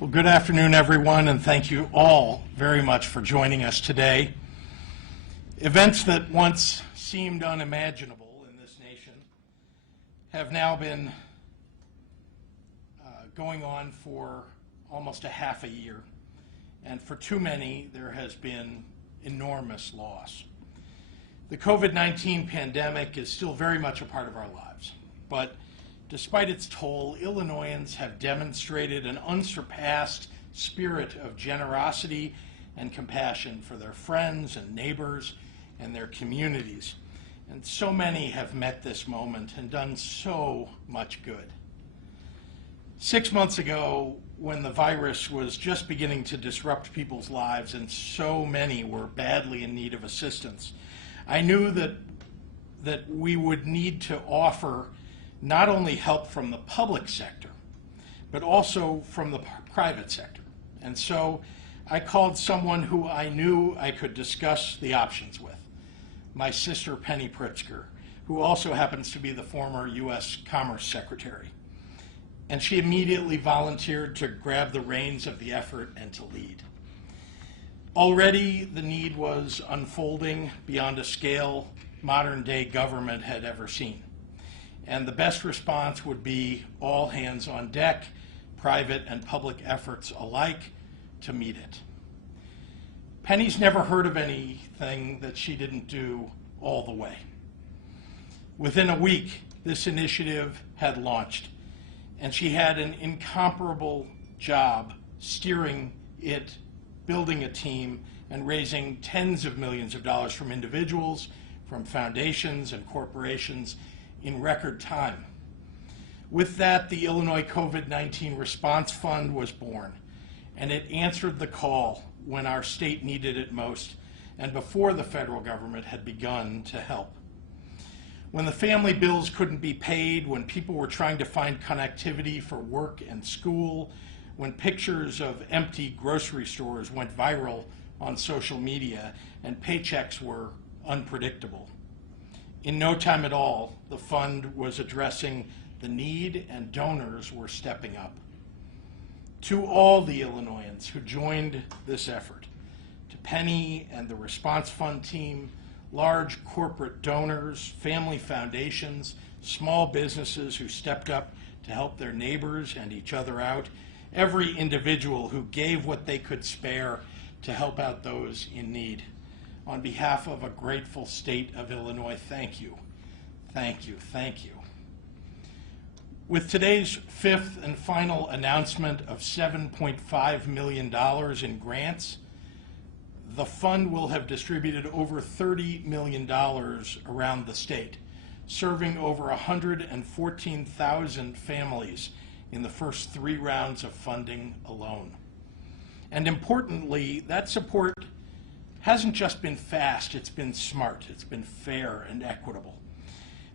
Well, good afternoon, everyone, and thank you all very much for joining us today. Events that once seemed unimaginable in this nation have now been going on for almost a half a year, and for too many, there has been enormous loss. The COVID-19 pandemic is still very much a part of our lives, but despite its toll, Illinoisans have demonstrated an unsurpassed spirit of generosity and compassion for their friends and neighbors and their communities. And so many have met this moment and done so much good. 6 months ago, when the virus was just beginning to disrupt people's lives and so many were badly in need of assistance, I knew that we would need to offer not only help from the public sector, but also from the private sector. And so I called someone who I knew I could discuss the options with, my sister Penny Pritzker, who also happens to be the former U.S. Commerce Secretary. And she immediately volunteered to grab the reins of the effort and to lead. Already the need was unfolding beyond a scale modern-day government had ever seen. And the best response would be all hands on deck, private and public efforts alike, to meet it. Penny's never heard of anything that she didn't do all the way. Within a week, this initiative had launched, and she had an incomparable job steering it, building a team, and raising tens of millions of dollars from individuals, from foundations and corporations, in record time. With that, the Illinois COVID-19 Response Fund was born, and it answered the call when our state needed it most and before the federal government had begun to help. When the family bills couldn't be paid, when people were trying to find connectivity for work and school, when pictures of empty grocery stores went viral on social media and paychecks were unpredictable. In no time at all, the fund was addressing the need, and donors were stepping up. To all the Illinoisans who joined this effort, to Penny and the Response Fund team, large corporate donors, family foundations, small businesses who stepped up to help their neighbors and each other out, every individual who gave what they could spare to help out those in need. On behalf of a grateful state of Illinois, thank you, thank you, thank you. With today's fifth and final announcement of $7.5 million in grants, the fund will have distributed over $30 million around the state, serving over 114,000 families in the first 3 rounds of funding alone. And importantly, that support hasn't just been fast, it's been smart, it's been fair and equitable.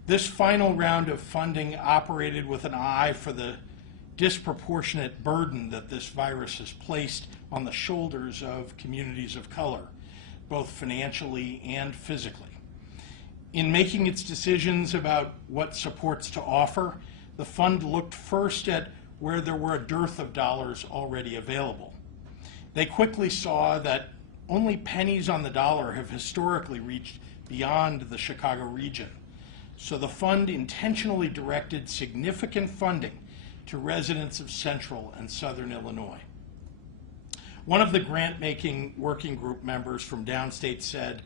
This final round of funding operated with an eye for the disproportionate burden that this virus has placed on the shoulders of communities of color, both financially and physically. In making its decisions about what supports to offer, the fund looked first at where there were a dearth of dollars already available. They quickly saw that only pennies on the dollar have historically reached beyond the Chicago region. So the fund intentionally directed significant funding to residents of central and southern Illinois. One of the grant-making working group members from downstate said,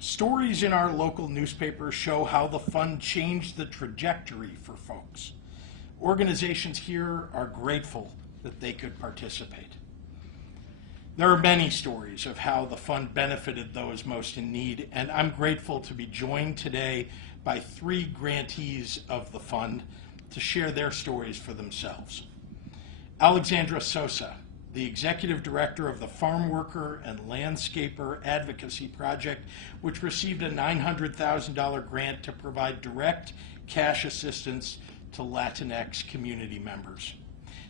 "Stories in our local newspapers show how the fund changed the trajectory for folks. Organizations here are grateful that they could participate." There are many stories of how the fund benefited those most in need, and I'm grateful to be joined today by 3 grantees of the fund to share their stories for themselves. Alexandra Sosa, the Executive Director of the Farm Worker and Landscaper Advocacy Project, which received a $900,000 grant to provide direct cash assistance to Latinx community members.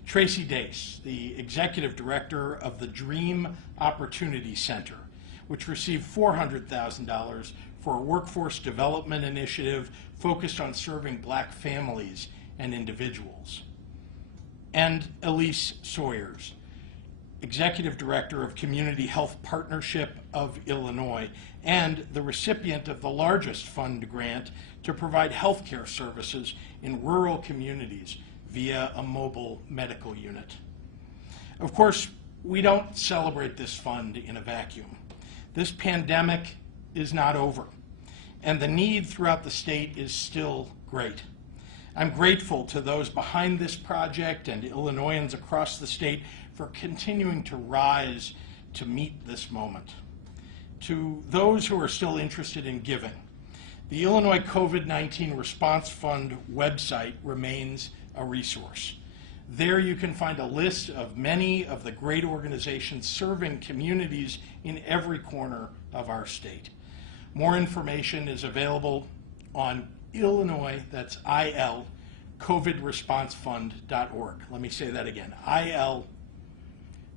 Tracy Dace, the Executive Director of the Dream Opportunity Center, which received $400,000 for a workforce development initiative focused on serving Black families and individuals. And Elise Sawyers, Executive Director of Community Health Partnership of Illinois, and the recipient of the largest fund grant to provide healthcare services in rural communities via a mobile medical unit. Of course, we don't celebrate this fund in a vacuum. This pandemic is not over, and the need throughout the state is still great. I'm grateful to those behind this project and Illinoisans across the state for continuing to rise to meet this moment. To those who are still interested in giving, the Illinois COVID-19 Response Fund website remains a resource. There you can find a list of many of the great organizations serving communities in every corner of our state. More information is available on Illinois, that's IL, COVIDResponseFund.org. Let me say that again, IL,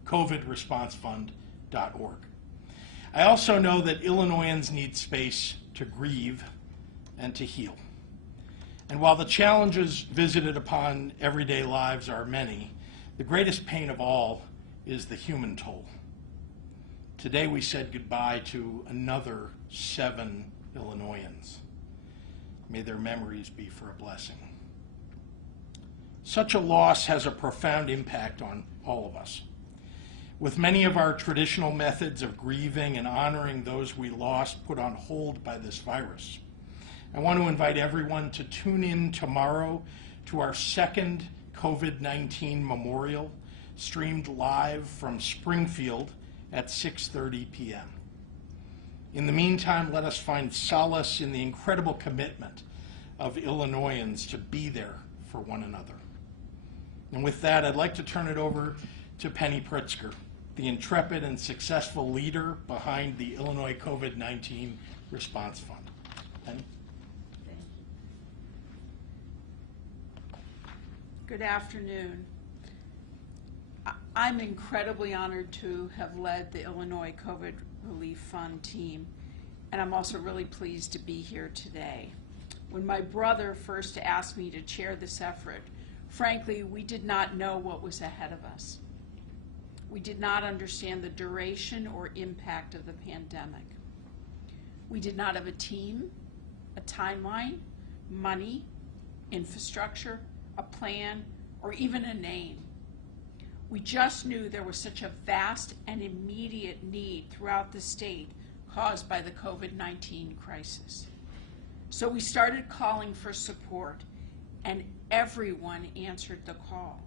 COVIDResponseFund.org. I also know that Illinoisans need space to grieve and to heal. And while the challenges visited upon everyday lives are many, the greatest pain of all is the human toll. Today we said goodbye to another 7 Illinoisans. May their memories be for a blessing. Such a loss has a profound impact on all of us. With many of our traditional methods of grieving and honoring those we lost put on hold by this virus, I want to invite everyone to tune in tomorrow to our second COVID-19 memorial, streamed live from Springfield at 6:30 p.m. In the meantime, let us find solace in the incredible commitment of Illinoisans to be there for one another. And with that, I'd like to turn it over to Penny Pritzker, the intrepid and successful leader behind the Illinois COVID-19 Response Fund. Penny? Good afternoon. I'm incredibly honored to have led the Illinois COVID Relief Fund team, and I'm also really pleased to be here today. When my brother first asked me to chair this effort, frankly, we did not know what was ahead of us. We did not understand the duration or impact of the pandemic. We did not have a team, a timeline, money, infrastructure, a plan, or even a name. We just knew there was such a vast and immediate need throughout the state caused by the COVID-19 crisis. So we started calling for support, and everyone answered the call.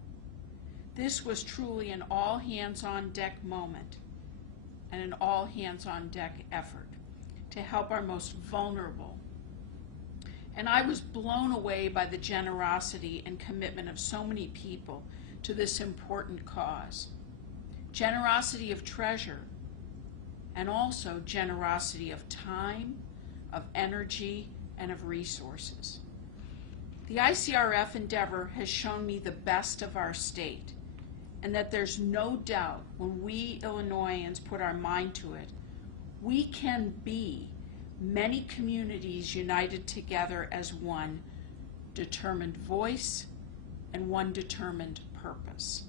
This was truly an all-hands-on-deck moment and an all-hands-on-deck effort to help our most vulnerable. And I was blown away by the generosity and commitment of so many people to this important cause. Generosity of treasure, and also generosity of time, of energy, and of resources. The ICRF endeavor has shown me the best of our state, and that there's no doubt when we Illinoisans put our mind to it, we can be many communities united together as one determined voice and one determined purpose,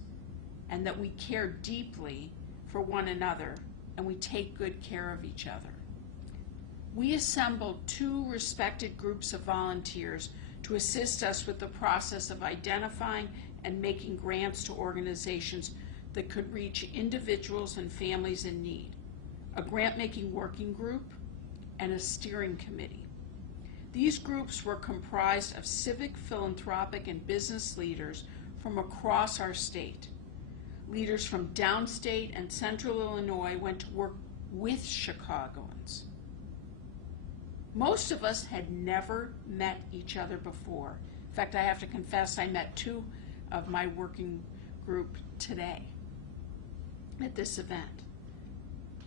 and that we care deeply for one another and we take good care of each other. We assembled 2 respected groups of volunteers to assist us with the process of identifying and making grants to organizations that could reach individuals and families in need, a grant-making working group, and a steering committee. These groups were comprised of civic, philanthropic, and business leaders from across our state. Leaders from downstate and central Illinois went to work with Chicagoans. Most of us had never met each other before. In fact, I have to confess, I met 2 of my working group today at this event.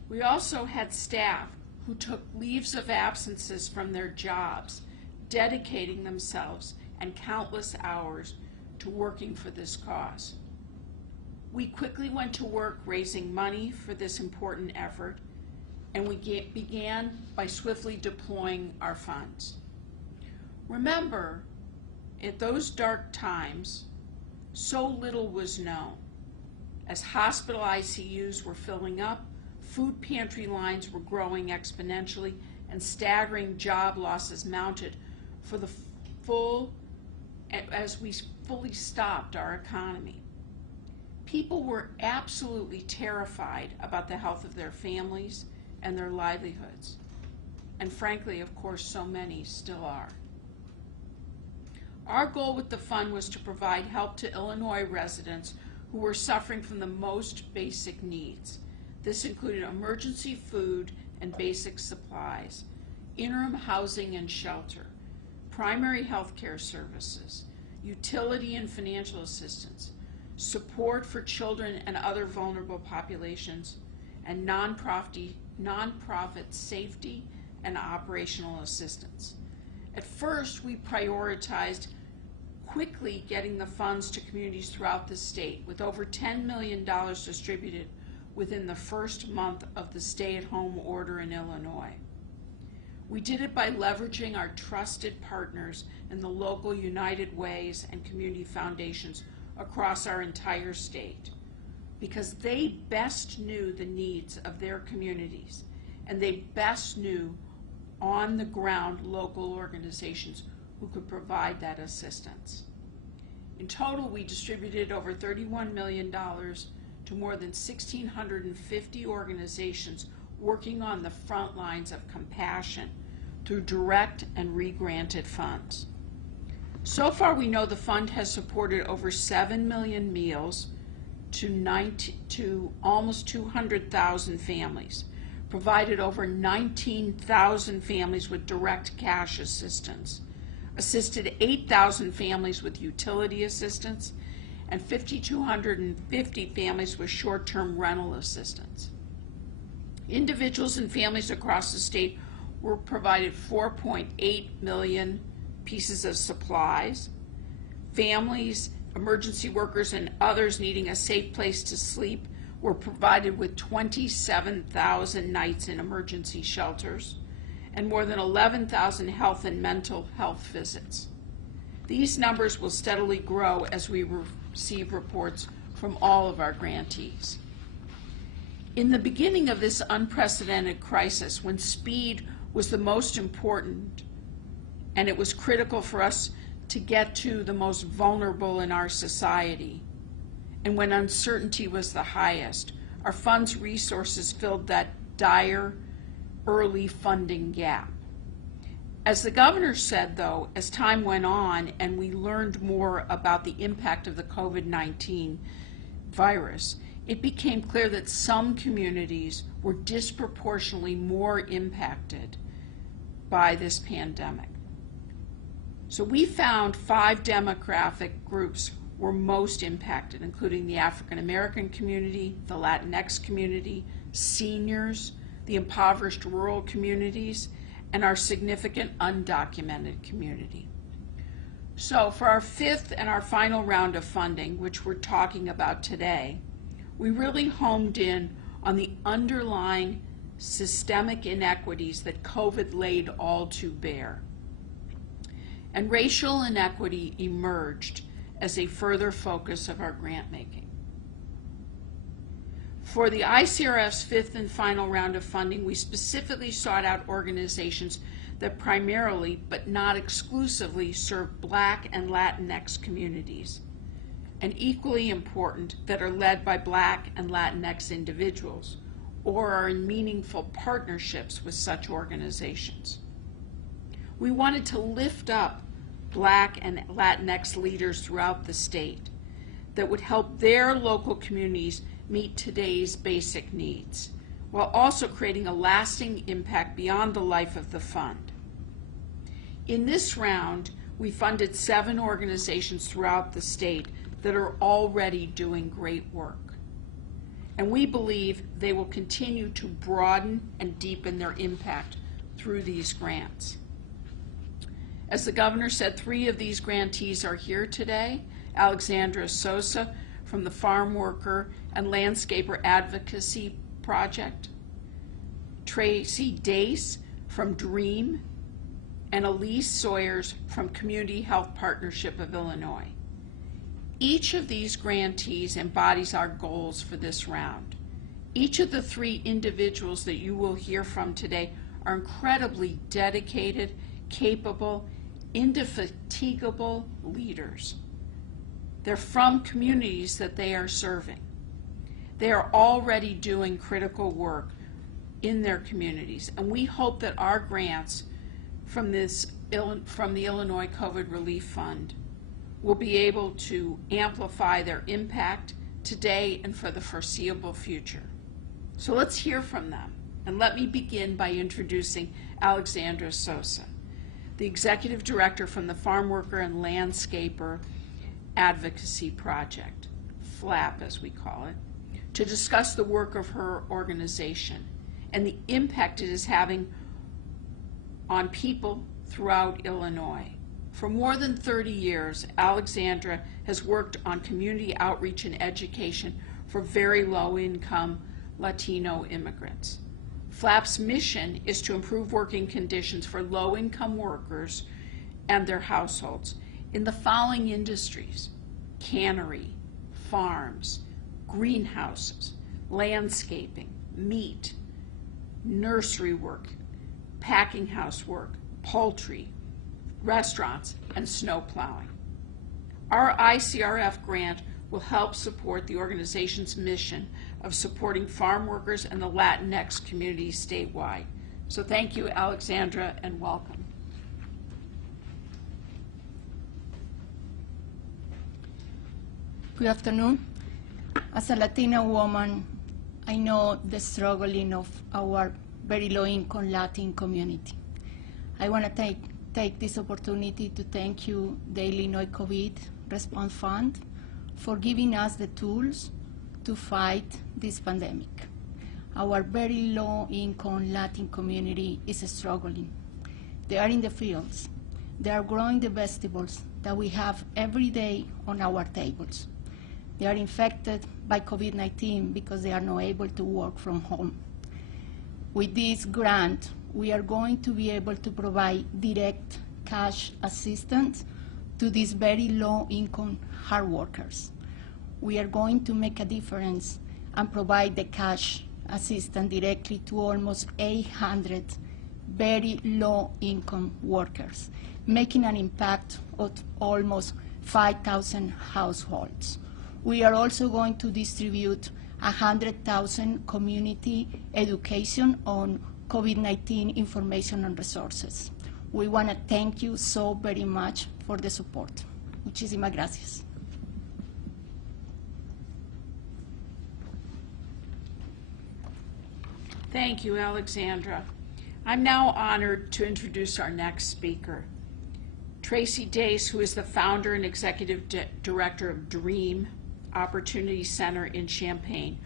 We also had staff who took leaves of absences from their jobs, dedicating themselves and countless hours to working for this cause. We quickly went to work raising money for this important effort, and we began by swiftly deploying our funds. Remember, at those dark times, so little was known. As hospital ICUs were filling up, food pantry lines were growing exponentially, and staggering job losses mounted for the as we fully stopped our economy. People were absolutely terrified about the health of their families and their livelihoods. And frankly, of course, so many still are. Our goal with the fund was to provide help to Illinois residents who were suffering from the most basic needs. This included emergency food and basic supplies, interim housing and shelter, primary health care services, utility and financial assistance, support for children and other vulnerable populations, and nonprofit safety and operational assistance. At first, we prioritized quickly getting the funds to communities throughout the state, with over $10 million distributed within the first month of the stay-at-home order in Illinois. We did it by leveraging our trusted partners in the local United Ways and community foundations across our entire state, because they best knew the needs of their communities, and they best knew on-the-ground local organizations who could provide that assistance. In total, we distributed over $31 million to more than 1,650 organizations working on the front lines of compassion through direct and re-granted funds. So far, we know the fund has supported over 7 million meals to almost 200,000 families, provided over 19,000 families with direct cash assistance, assisted 8,000 families with utility assistance, and 5,250 families with short-term rental assistance. Individuals and families across the state were provided 4.8 million pieces of supplies. Families, emergency workers, and others needing a safe place to sleep were provided with 27,000 nights in emergency shelters and more than 11,000 health and mental health visits. These numbers will steadily grow as we receive reports from all of our grantees. In the beginning of this unprecedented crisis, when speed was the most important and it was critical for us to get to the most vulnerable in our society, and when uncertainty was the highest, our fund's resources filled that dire early funding gap. As the governor said, though, as time went on and we learned more about the impact of the COVID-19 virus, it became clear that some communities were disproportionately more impacted by this pandemic. So we found 5 demographic groups were most impacted, including the African American community, the Latinx community, seniors, the impoverished rural communities, and our significant undocumented community. So for our 5th and our final round of funding, which we're talking about today, we really homed in on the underlying systemic inequities that COVID laid all too bare. And racial inequity emerged as a further focus of our grant making. For the ICRF's 5th and final round of funding, we specifically sought out organizations that primarily, but not exclusively, serve Black and Latinx communities, and equally important, that are led by Black and Latinx individuals, or are in meaningful partnerships with such organizations. We wanted to lift up Black and Latinx leaders throughout the state that would help their local communities meet today's basic needs, while also creating a lasting impact beyond the life of the fund. In this round, we funded 7 organizations throughout the state that are already doing great work. And we believe they will continue to broaden and deepen their impact through these grants. As the governor said, 3 of these grantees are here today. Alexandra Sosa from the Farm Worker and Landscaper Advocacy Project, Tracy Dace from DREAM, and Elise Sawyers from Community Health Partnership of Illinois. Each of these grantees embodies our goals for this round. Each of the 3 individuals that you will hear from today are incredibly dedicated, capable, indefatigable leaders. They're from communities that they are serving. They are already doing critical work in their communities, and we hope that our grants from the Illinois COVID Relief Fund will be able to amplify their impact today and for the foreseeable future. So let's hear from them. And let me begin by introducing Alexandra Sosa, the Executive Director from the Farm Worker and Landscaper Advocacy Project, FLAP as we call it, to discuss the work of her organization and the impact it is having on people throughout Illinois. For more than 30 years, Alexandra has worked on community outreach and education for very low-income Latino immigrants. FLAP's mission is to improve working conditions for low-income workers and their households in the following industries: cannery, farms, greenhouses, landscaping, meat, nursery work, packing house work, poultry, restaurants, and snow plowing. Our ICRF grant will help support the organization's mission of supporting farm workers and the Latinx community statewide. So thank you, Alexandra, and welcome. Good afternoon. As a Latina woman, I know the struggling of our very low-income Latin community. I want to take this opportunity to thank you, the Illinois COVID Response Fund, for giving us the tools to fight this pandemic. Our very low-income Latin community is struggling. They are in the fields. They are growing the vegetables that we have every day on our tables. They are infected by COVID-19 because they are not able to work from home. With this grant, we are going to be able to provide direct cash assistance to these very low-income hard workers. We are going to make a difference and provide the cash assistance directly to almost 800 very low-income workers, making an impact of almost 5,000 households. We are also going to distribute 100,000 community education on COVID-19 information and resources. We want to thank you so very much for the support. Muchísimas gracias. Thank you, Alexandra. I'm now honored to introduce our next speaker, Tracy Dace, who is the founder and executive director of DREAM Opportunity Center in Champaign,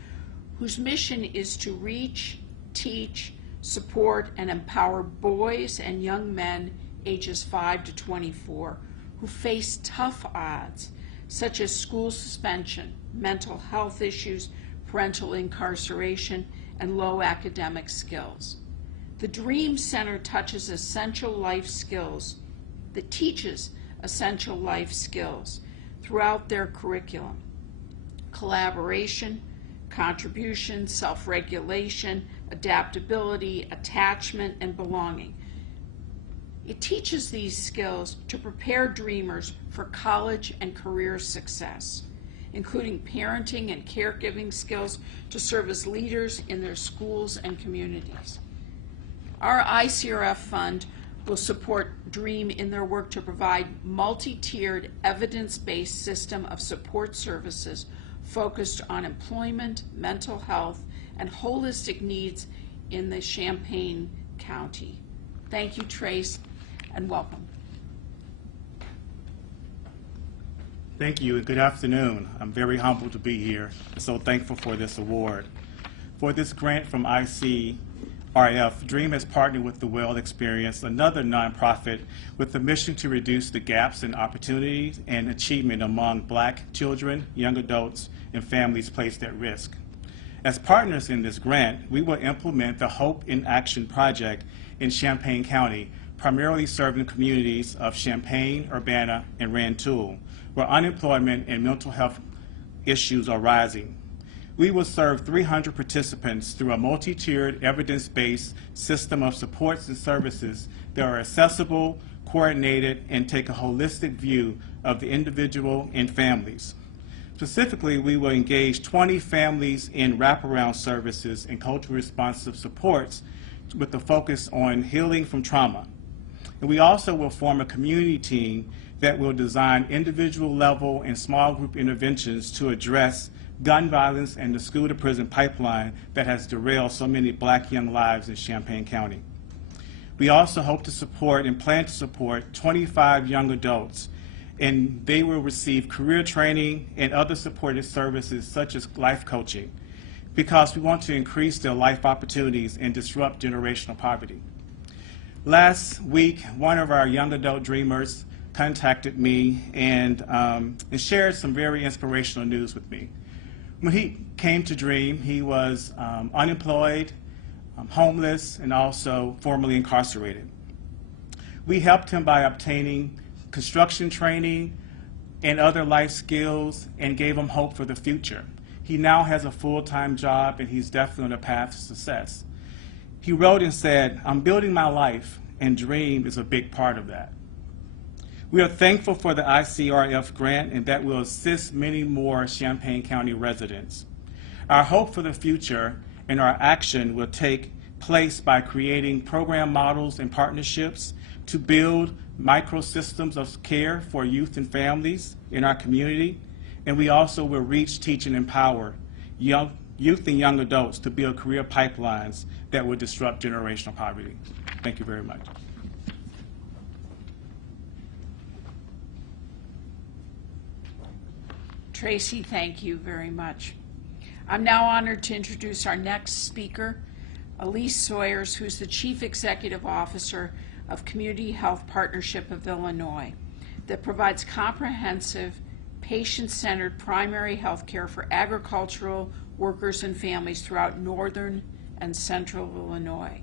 whose mission is to reach, teach, support, and empower boys and young men ages 5 to 24 who face tough odds, such as school suspension, mental health issues, parental incarceration, and low academic skills. The DREAM Center teaches essential life skills throughout their curriculum: collaboration, contribution, self-regulation, adaptability, attachment, and belonging. It teaches these skills to prepare dreamers for college and career success, including parenting and caregiving skills to serve as leaders in their schools and communities. Our ICRF fund will support DREAM in their work to provide multi-tiered, evidence-based system of support services focused on employment, mental health, and holistic needs in the Champaign County. Thank you, Trace, and welcome. Thank you, and good afternoon. I'm very humbled to be here, and so thankful for this award. For this grant from ICRF, DREAM has partnered with the Well Experience, another nonprofit with the mission to reduce the gaps in opportunities and achievement among Black children, young adults, and families placed at risk. As partners in this grant, we will implement the Hope in Action project in Champaign County, primarily serving communities of Champaign, Urbana, and Rantoul, where unemployment and mental health issues are rising. We will serve 300 participants through a multi-tiered, evidence-based system of supports and services that are accessible, coordinated, and take a holistic view of the individual and families. Specifically, we will engage 20 families in wraparound services and culturally responsive supports with a focus on healing from trauma. And we also will form a community team that will design individual level and small group interventions to address gun violence and the school to prison pipeline that has derailed so many Black young lives in Champaign County. We also hope to support and plan to support 25 young adults, and they will receive career training and other supportive services such as life coaching, because we want to increase their life opportunities and disrupt generational poverty. Last week, one of our young adult dreamers contacted me and shared some very inspirational news with me. When he came to Dream, he was unemployed, homeless, and also formerly incarcerated. We helped him by obtaining construction training and other life skills and gave him hope for the future. He now has a full-time job and he's definitely on a path to success. He wrote and said, "I'm building my life and Dream is a big part of that." We are thankful for the ICRF grant and that will assist many more Champaign County residents. Our hope for the future and our action will take place by creating program models and partnerships to build microsystems of care for youth and families in our community, and we also will reach, teach, and empower youth and young adults to build career pipelines that will disrupt generational poverty. Thank you very much. Tracy, thank you very much. I'm now honored to introduce our next speaker, Elise Sawyers, who's the Chief Executive Officer of Community Health Partnership of Illinois, that provides comprehensive, patient-centered primary health care for agricultural workers and families throughout northern and central Illinois.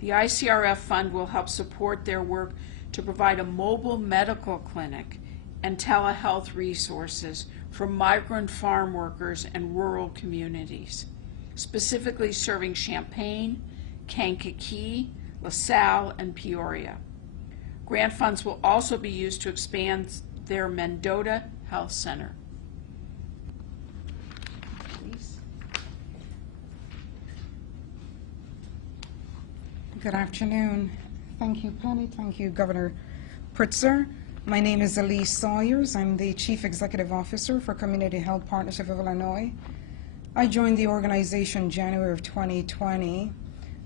The ICRF fund will help support their work to provide a mobile medical clinic and telehealth resources for migrant farm workers and rural communities, specifically serving Champaign, Kankakee, LaSalle, and Peoria. Grant funds will also be used to expand their Mendota Health Center. Please. Good afternoon. Thank you, Penny. Thank you, Governor Pritzker. My name is Elise Sawyers. I'm the Chief Executive Officer for Community Health Partnership of Illinois. I joined the organization January of 2020.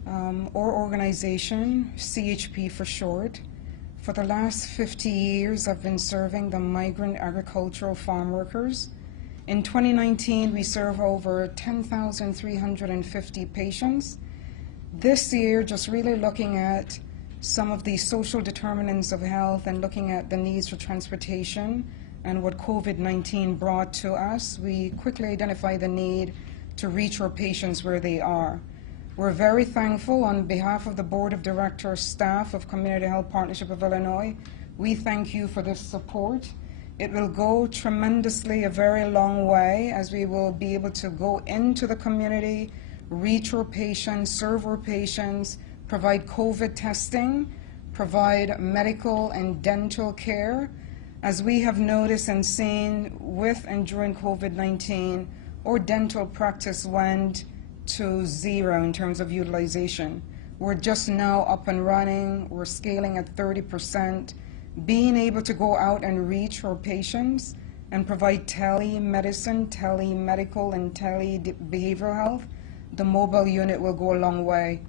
Our organization, CHP for short, for the last 50 years I've been serving the migrant agricultural farm workers. In 2019, we serve over 10,350 patients. This year, just really looking at some of the social determinants of health and looking at the needs for transportation and what COVID-19 brought to us, we quickly identified the need to reach our patients where they are. We're very thankful on behalf of the Board of Directors staff of Community Health Partnership of Illinois. We thank you for this support. It will go tremendously a very long way as we will be able to go into the community, reach our patients, serve our patients, provide COVID testing, provide medical and dental care. As we have noticed and seen with and during COVID-19, our dental practice went to zero in terms of utilization. We're just now up and running. We're scaling at 30%. Being able to go out and reach our patients and provide telemedicine, telemedical, and tele-behavioral health, the mobile unit will go a long way.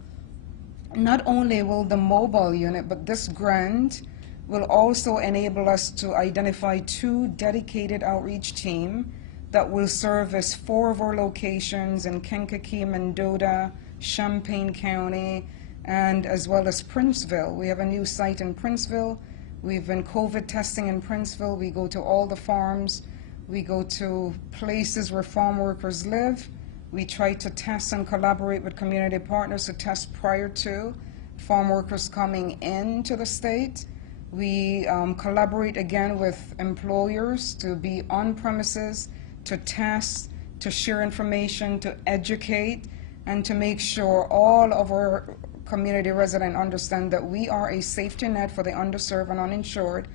Not only will the mobile unit, but this grant will also enable us to identify 2 dedicated outreach teams that will service 4 of our locations in Kankakee, Mendota, Champaign County, and as well as Princeville. We have a new site in Princeville. We've been COVID testing in Princeville. We go to all the farms. We go to places where farm workers live. We try to test and collaborate with community partners to test prior to, farm workers coming into the state. We collaborate again with employers to be on premises, to test, to share information, to educate, and to make sure all of our community residents understand that we are a safety net for the underserved and uninsured,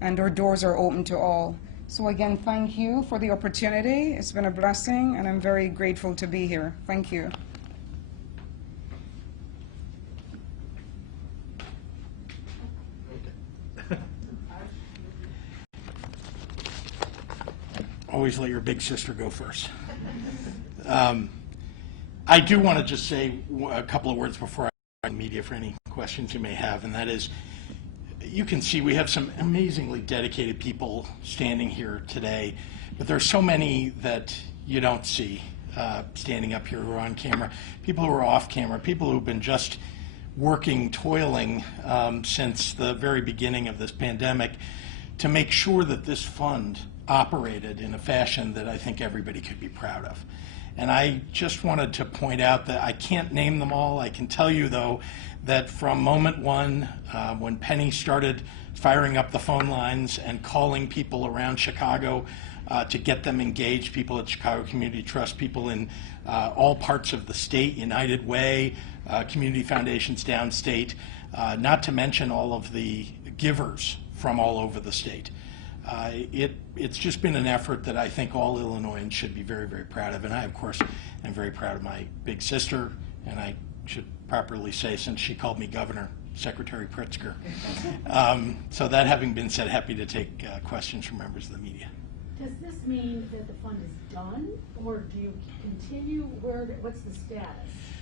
and our doors are open to all. So again, thank you for the opportunity. It's been a blessing, and I'm very grateful to be here. Thank you. Always let your big sister go first. I do want to just say a couple of words before I media for any questions you may have, and that is, you can see we have some amazingly dedicated people standing here today, but there are so many that you don't see standing up here who are on camera, people who are off camera, people who've been just working, toiling since the very beginning of this pandemic to make sure that this fund operated in a fashion that I think everybody could be proud of. And I just wanted to point out that I can't name them all. I can tell you, though, that from moment one, when Penny started firing up the phone lines and calling people around Chicago to get them engaged, people at Chicago Community Trust, people in all parts of the state, United Way, community foundations downstate, not to mention all of the givers from all over the state. It's just been an effort that I think all Illinoisans should be very, very proud of. And I, of course, am very proud of my big sister, and I should properly say, since she called me governor, Secretary Pritzker. So that having been said, happy to take questions from members of the media. Does this mean that the fund is done, or do you continue? What's the status?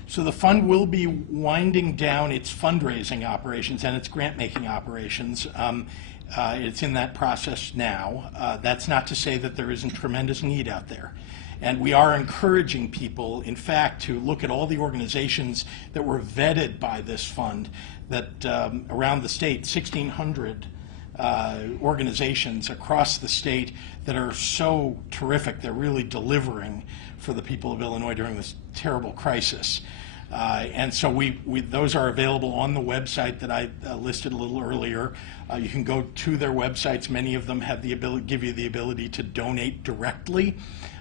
So the fund will be winding down its fundraising operations and its grant-making operations. It's in that process now. That's not to say that there isn't tremendous need out there. And we are encouraging people, in fact, to look at all the organizations that were vetted by this fund, that around the state, 1,600 organizations across the state that are so terrific. They're really delivering for the people of Illinois during this terrible crisis. And so those are available on the website that I listed a little earlier. You can go to their websites. Many of them have the ability, give you the ability to donate directly,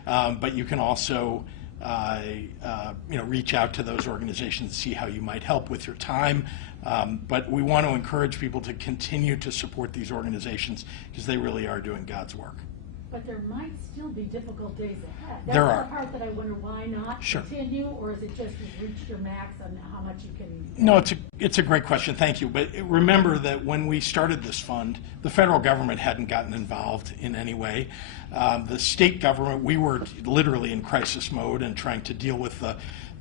but you can also reach out to those organizations to see how you might help with your time. But we want to encourage people to continue to support these organizations because they really are doing God's work. But there might still be difficult days ahead. There That's are. the part that I wonder, why not continue, or is it just you've reached your max on how much you can? No, it's a great question. Thank you. But remember that when we started this fund, the federal government hadn't gotten involved in any way. The state government, we were literally in crisis mode and trying to deal with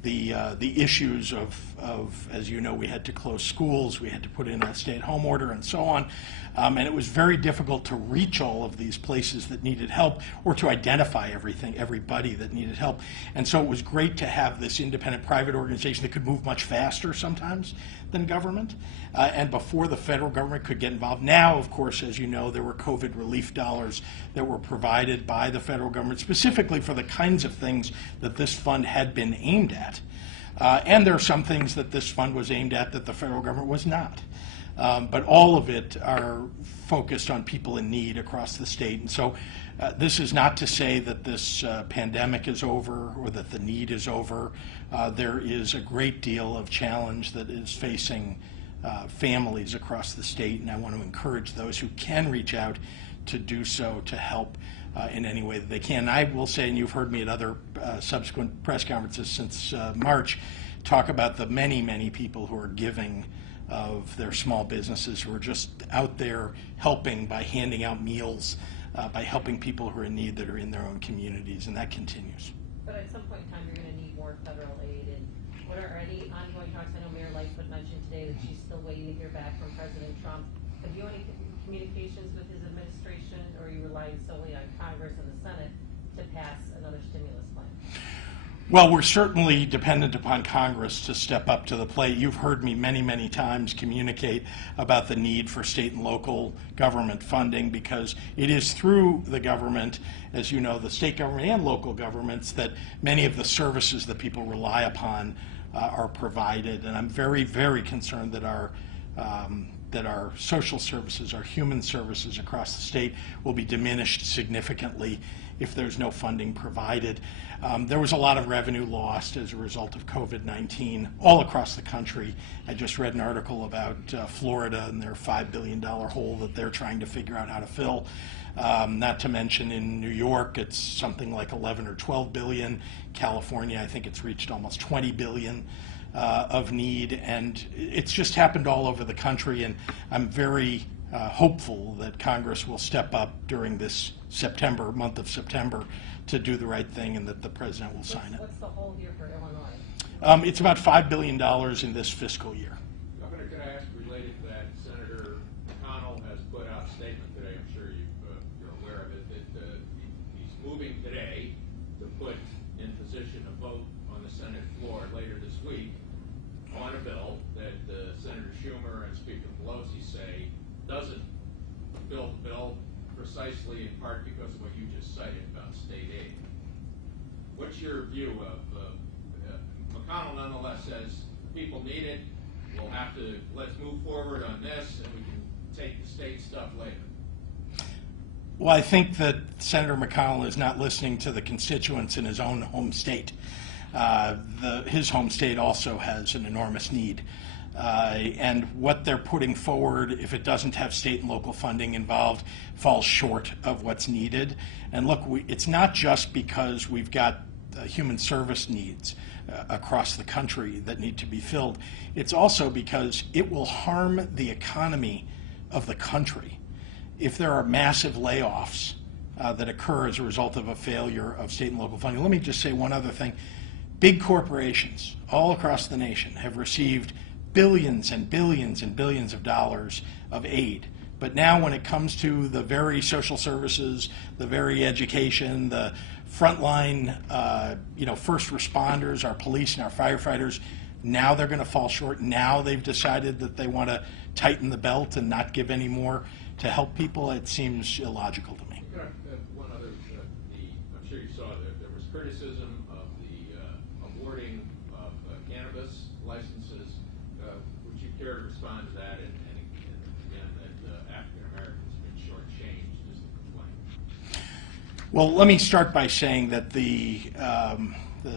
the issues of, as you know, we had to close schools, we had to put in a stay-at-home order and so on. And it was very difficult to reach all of these places that needed help or to identify everybody that needed help. And so it was great to have this independent private organization that could move much faster sometimes than government. And before the federal government could get involved. Now, of course, as you know, there were COVID relief dollars that were provided by the federal government specifically for the kinds of things that this fund had been aimed at. And there are some things that this fund was aimed at that the federal government was not. But all of it are focused on people in need across the state. And so this is not to say that this pandemic is over or that the need is over. There is a great deal of challenge that is facing families across the state, and I want to encourage those who can reach out to do so to help in any way that they can. I will say, and you've heard me at other subsequent press conferences since March, talk about the many, many people who are giving of their small businesses, who are just out there helping by handing out meals, by helping people who are in need that are in their own communities, and that continues. But at some point in time, you're going to need more federal aid. And what are any ongoing talks? I know Mayor Lightfoot mentioned today that she's still waiting to hear back from President Trump. Have you any communications with his administration, or are you relying solely on Congress and the Senate to pass another stimulus plan? Well, we're certainly dependent upon Congress to step up to the plate. You've heard me many, many times communicate about the need for state and local government funding, because it is through the government, as you know, the state government and local governments, that many of the services that people rely upon are provided. And I'm very, very concerned that our social services, our human services across the state will be diminished significantly if there's no funding provided. There was a lot of revenue lost as a result of COVID-19 all across the country. I just read an article about Florida and their $5 billion hole that they're trying to figure out how to fill. Not to mention in New York, it's something like 11 or 12 billion. California, I think it's reached almost 20 billion of need, and it's just happened all over the country, and I'm very hopeful that Congress will step up during this month of September, to do the right thing, and that the President will sign it. What's the whole here for Illinois? It's about $5 billion in this fiscal year. Governor, could I ask, related to that, Senator McConnell has put out a statement today, I'm sure you're aware of it, that he's moving today to put in position a vote on the Senate floor later this week on a bill that Senator Schumer and Speaker Pelosi say doesn't build the bill precisely in part because of what you just cited about state aid. What's your view of McConnell nonetheless says people need it, let's move forward on this, and we can take the state stuff later? Well, I think that Senator McConnell is not listening to the constituents in his own home state. His home state also has an enormous need. And what they're putting forward, if it doesn't have state and local funding involved, falls short of what's needed. And look, it's not just because we've got human service needs across the country that need to be filled. It's also because it will harm the economy of the country if there are massive layoffs that occur as a result of a failure of state and local funding. Let me just say one other thing. Big corporations all across the nation have received billions and billions and billions of dollars of aid. But now when it comes to the very social services, the very education, the frontline, first responders, our police and our firefighters, now they're going to fall short. Now they've decided that they want to tighten the belt and not give any more to help people. It seems illogical to me. One other, I'm sure you saw that there was criticism of the awarding of cannabis licenses. Would you care to respond to that, and again, that African Americans have been shortchanged is the complaint? Well, let me start by saying that the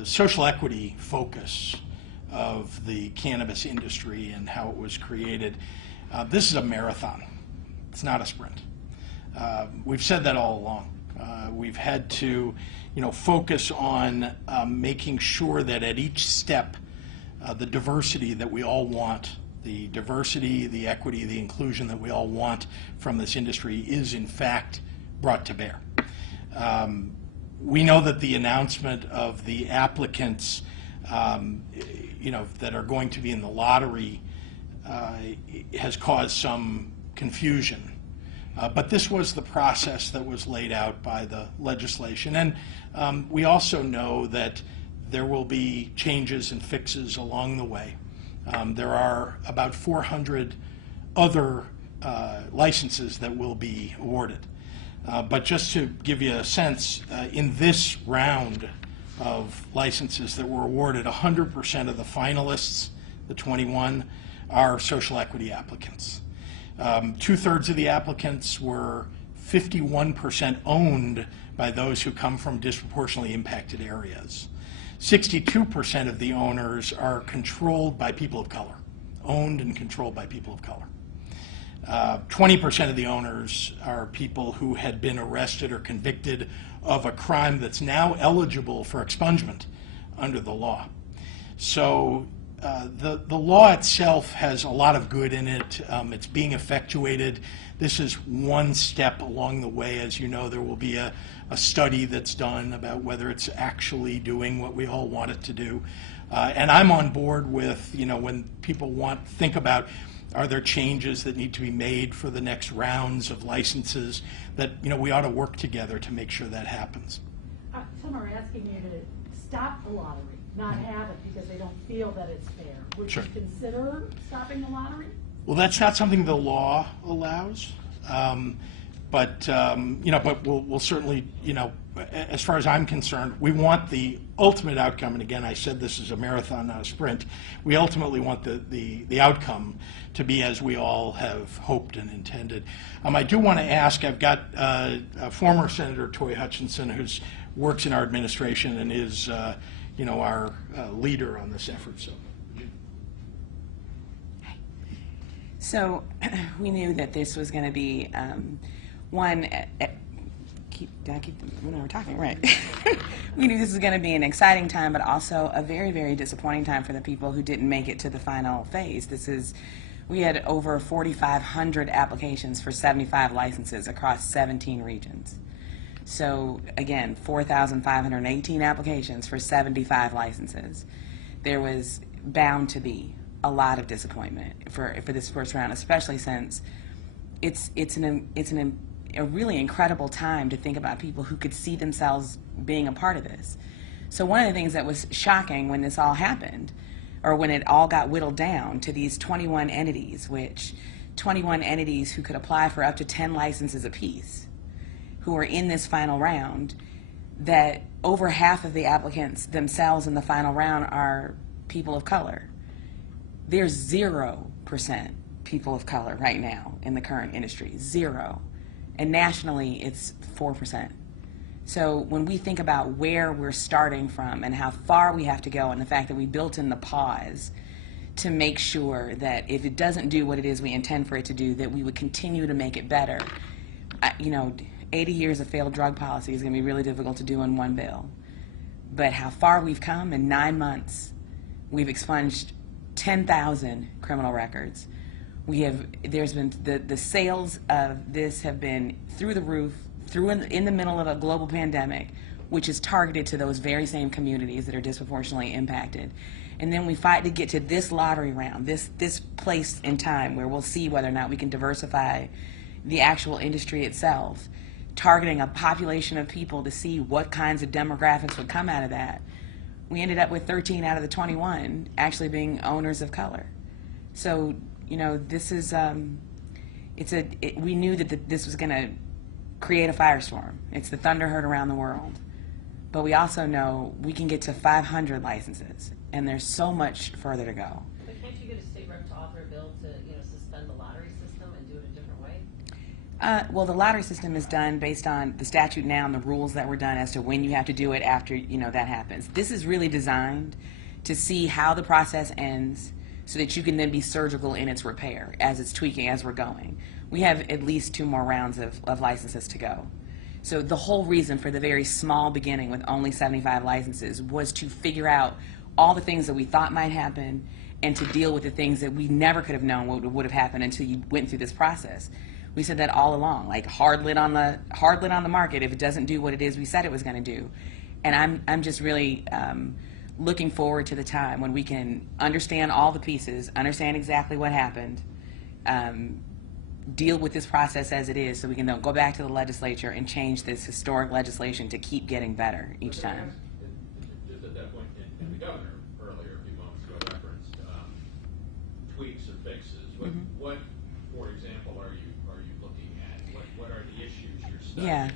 social equity focus of the cannabis industry and how it was created, this is a marathon. It's not a sprint. We've said that all along. We've had to, focus on making sure that at each step, the diversity that we all want, the diversity, the equity, the inclusion that we all want from this industry is in fact brought to bear. We know that the announcement of the applicants, that are going to be in the lottery has caused some confusion. But this was the process that was laid out by the legislation. And we also know that there will be changes and fixes along the way. There are about 400 other licenses that will be awarded. But just to give you a sense, in this round of licenses that were awarded, 100% of the finalists, the 21, are social equity applicants. 2/3 of the applicants were 51% owned by those who come from disproportionately impacted areas. 62% of the owners are controlled by people of color, owned and controlled by people of color. 20% of the owners are people who had been arrested or convicted of a crime that's now eligible for expungement under the law. So the law itself has a lot of good in it. It's being effectuated. This is one step along the way. As you know, there will be a study that's done about whether it's actually doing what we all want it to do. And I'm on board with, when people think about, are there changes that need to be made for the next rounds of licenses, that, we ought to work together to make sure that happens. Some are asking you to stop the lottery, not have it because they don't feel that it's fair. Would Sure. you consider stopping the lottery? Well, that's not something the law allows, but we'll certainly, as far as I'm concerned, we want the ultimate outcome, and again, I said this is a marathon, not a sprint. We ultimately want the outcome to be as we all have hoped and intended. I do want to ask, I've got former Senator Toy Hutchinson, who works in our administration and is, our leader on this effort. So we knew that this was going to be we're talking, right? We knew this was going to be an exciting time, but also a very, very disappointing time for the people who didn't make it to the final phase. We had over 4,500 applications for 75 licenses across 17 regions. So again, 4,518 applications for 75 licenses. There was bound to be a lot of disappointment for this first round, especially since it's a really incredible time to think about people who could see themselves being a part of this. So one of the things that was shocking when this all happened, or when it all got whittled down to these 21 entities, who could apply for up to 10 licenses apiece, who are in this final round, that over half of the applicants themselves in the final round are people of color. There's 0% people of color right now in the current industry, 0. And nationally, it's 4%. So when we think about where we're starting from and how far we have to go, and the fact that we built in the pause to make sure that if it doesn't do what it is we intend for it to do, that we would continue to make it better. 80 years of failed drug policy is going to be really difficult to do in one bill. But how far we've come in 9 months, we've expunged 10,000 criminal records. There's been the sales of this have been through the roof, in the middle of a global pandemic, which is targeted to those very same communities that are disproportionately impacted. And then we fight to get to this lottery round, this place in time where we'll see whether or not we can diversify the actual industry itself, targeting a population of people to see what kinds of demographics would come out of that. We ended up with 13 out of the 21 actually being owners of color. So, this is, we knew that this was going to create a firestorm. It's the thunder heard around the world. But we also know we can get to 500 licenses, and there's so much further to go. But can't you get a state rep to author a bill to, suspend the lottery system and do it a different way? Well, the lottery system is done based on the statute now and the rules that were done as to when you have to do it after, that happens. This is really designed to see how the process ends so that you can then be surgical in its repair as it's tweaking, as we're going. We have at least 2 more rounds of licenses to go. So the whole reason for the very small beginning with only 75 licenses was to figure out all the things that we thought might happen and to deal with the things that we never could have known what would have happened until you went through this process. We said that all along, like hard lid on the market if it doesn't do what it is we said it was going to do. And I'm just really looking forward to the time when we can understand all the pieces, understand exactly what happened, deal with this process as it is, so we can then go back to the legislature and change this historic legislation to keep getting better each time. Just at that point, and the governor earlier, a few moments ago, referenced tweaks and fixes. What, for example, are you looking at? What are the issues you're studying? Yeah.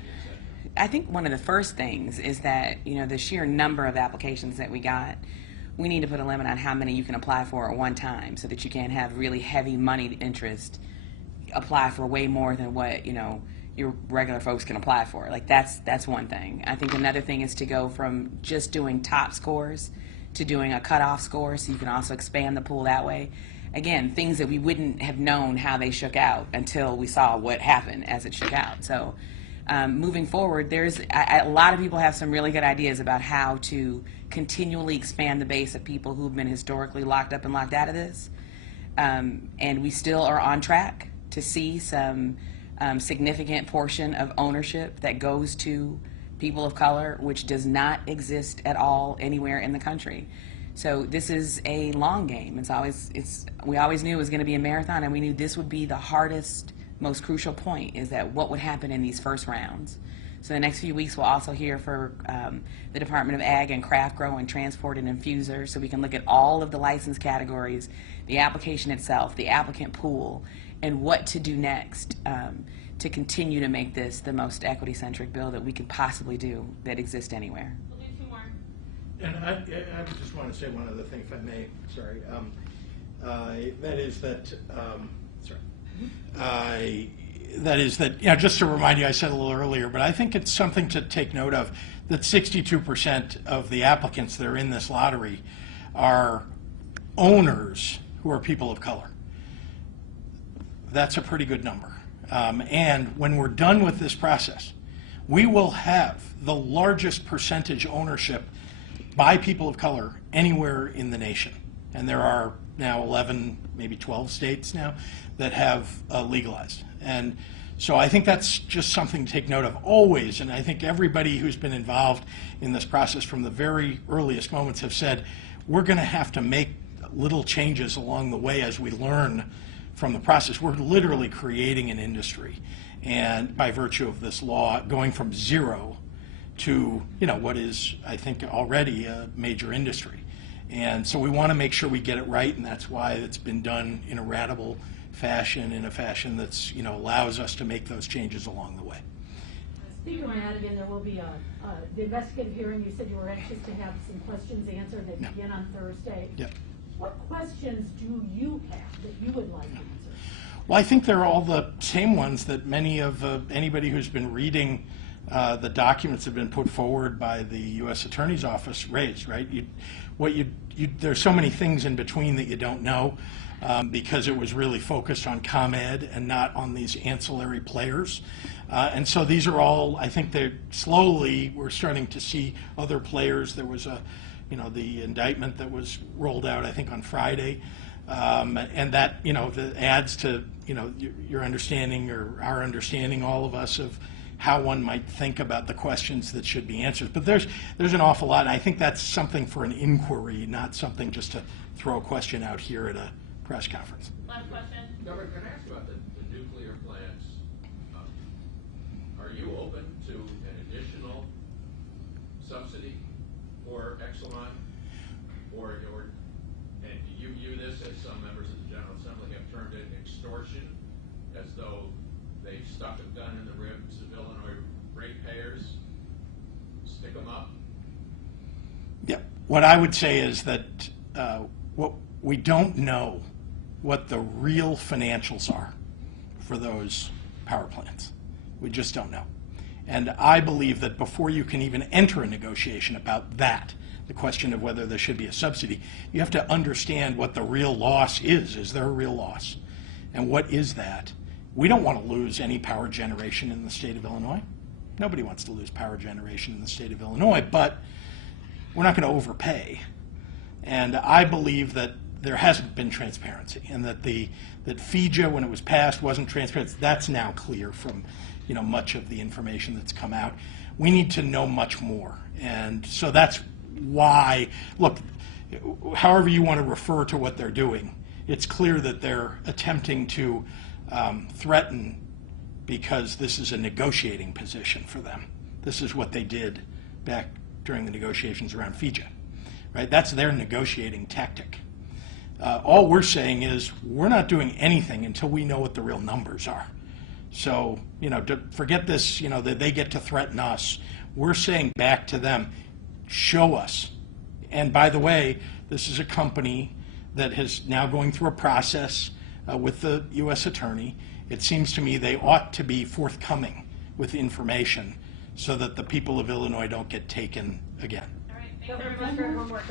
I think one of the first things is that, the sheer number of applications that we got, we need to put a limit on how many you can apply for at one time so that you can't have really heavy moneyed interest apply for way more than what, your regular folks can apply for. Like that's one thing. I think another thing is to go from just doing top scores to doing a cutoff score so you can also expand the pool that way. Again, things that we wouldn't have known how they shook out until we saw what happened as it shook out. So moving forward, a lot of people have some really good ideas about how to continually expand the base of people who've been historically locked up and locked out of this. And we still are on track to see some significant portion of ownership that goes to people of color, which does not exist at all anywhere in the country. So this is a long game. We always knew it was going to be a marathon, and we knew this would be the hardest, most crucial point, is that what would happen in these first rounds. So the next few weeks we'll also hear for the Department of Ag and Craft Grow and Transport and Infuser, so we can look at all of the license categories, the application itself, the applicant pool, and what to do next. to continue to make this the most equity-centric bill that we could possibly do that exists anywhere. We'll do two more. And I just want to say one other thing, if I may. Sorry. That is that. That is that. You know, just to remind you, I said a little earlier, but I think it's something to take note of that 62% of the applicants that are in this lottery are owners who are people of color. That's a pretty good number. And when we're done with this process, we will have the largest percentage ownership by people of color anywhere in the nation. And there are now 11, maybe 12 states now that have legalized. And so I think that's just something to take note of always. And I think everybody who's been involved in this process from the very earliest moments have said, we're going to have to make little changes along the way as we learn from the process. We're literally creating an industry, and by virtue of this law, going from zero to, you know, what is, I think, already a major industry. And so we want to make sure we get it right, and that's why it's been done in a ratable fashion, in a fashion that's, you know, allows us to make those changes along the way. Speaker Madigan, there will be the investigative hearing. You said you were anxious to have some questions answered that begin on Thursday. Yep. What questions do you have that you would like answered? Well, I think they're all the same ones that many of anybody who's been reading the documents that have been put forward by the U.S. Attorney's Office raised, right? There's so many things in between that you don't know because it was really focused on ComEd and not on these ancillary players. And so these are all, I think they're slowly, we're starting to see other players. There was the indictment that was rolled out, I think, on Friday. And that, that adds to, your understanding or our understanding, all of us, of how one might think about the questions that should be answered. But there's an awful lot, and I think that's something for an inquiry, not something just to throw a question out here at a press conference. Last question. Governor, can I ask about the nuclear plants? Are you open to an additional subsidy for Exelon? And do you view this, as some members of the General Assembly have termed it, extortion, as though they've stuck a gun in the ribs of Illinois ratepayers? Stick them up? Yeah. What I would say is that what we don't know what the real financials are for those power plants. We just don't know. And I believe that before you can even enter a negotiation about that, the question of whether there should be a subsidy, you have to understand what the real loss is. Is there a real loss? And what is that? We don't want to lose any power generation in the state of Illinois. Nobody wants to lose power generation in the state of Illinois, but we're not going to overpay. And I believe that there hasn't been transparency, and that that FEJA, when it was passed, wasn't transparent. That's now clear from much of the information that's come out. We need to know much more, and so that's why. Look, however you want to refer to what they're doing, it's clear that they're attempting to threaten, because this is a negotiating position for them. This is what they did back during the negotiations around FEJA, right? That's their negotiating tactic. All we're saying is we're not doing anything until we know what the real numbers are. So, forget this, that they get to threaten us. We're saying back to them, show us. And by the way, this is a company that is now going through a process with the U.S. Attorney. It seems to me they ought to be forthcoming with information so that the people of Illinois don't get taken again. All right, thanks very much for one more.